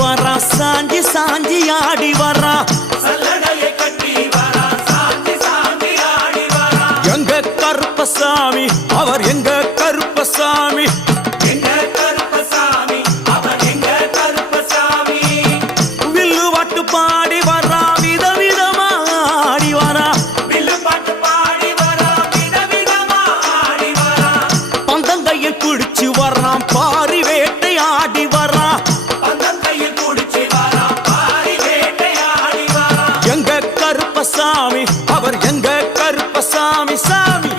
வரா சாஞ்சி சாஞ்சி ஆடி வரா சல்லடையை கட்டி வரா சாஞ்சி சாஞ்சி ஆடி வரா எங்க கருப்பசாமி அவர் எங்க கருப்பசாமி எங்க கருப்பசாமி அவர் எங்க கருப்பசாமி வில்லு பாட்டு பாடி வரா விதவிதமா ஆடி வரா வில்லு பாட்டு பாடி வரா விதவிதமா ஆடி வரா பந்தங்கையில் குடிச்சு வர்றான் பாரி வேட்டை ஆடி வரா பந்தங்கையில் குடிச்சு வரா பாரி வேட்டை ஆடி வரா எங்க கருப்பசாமி அவர் எங்க கருப்பசாமி சாமி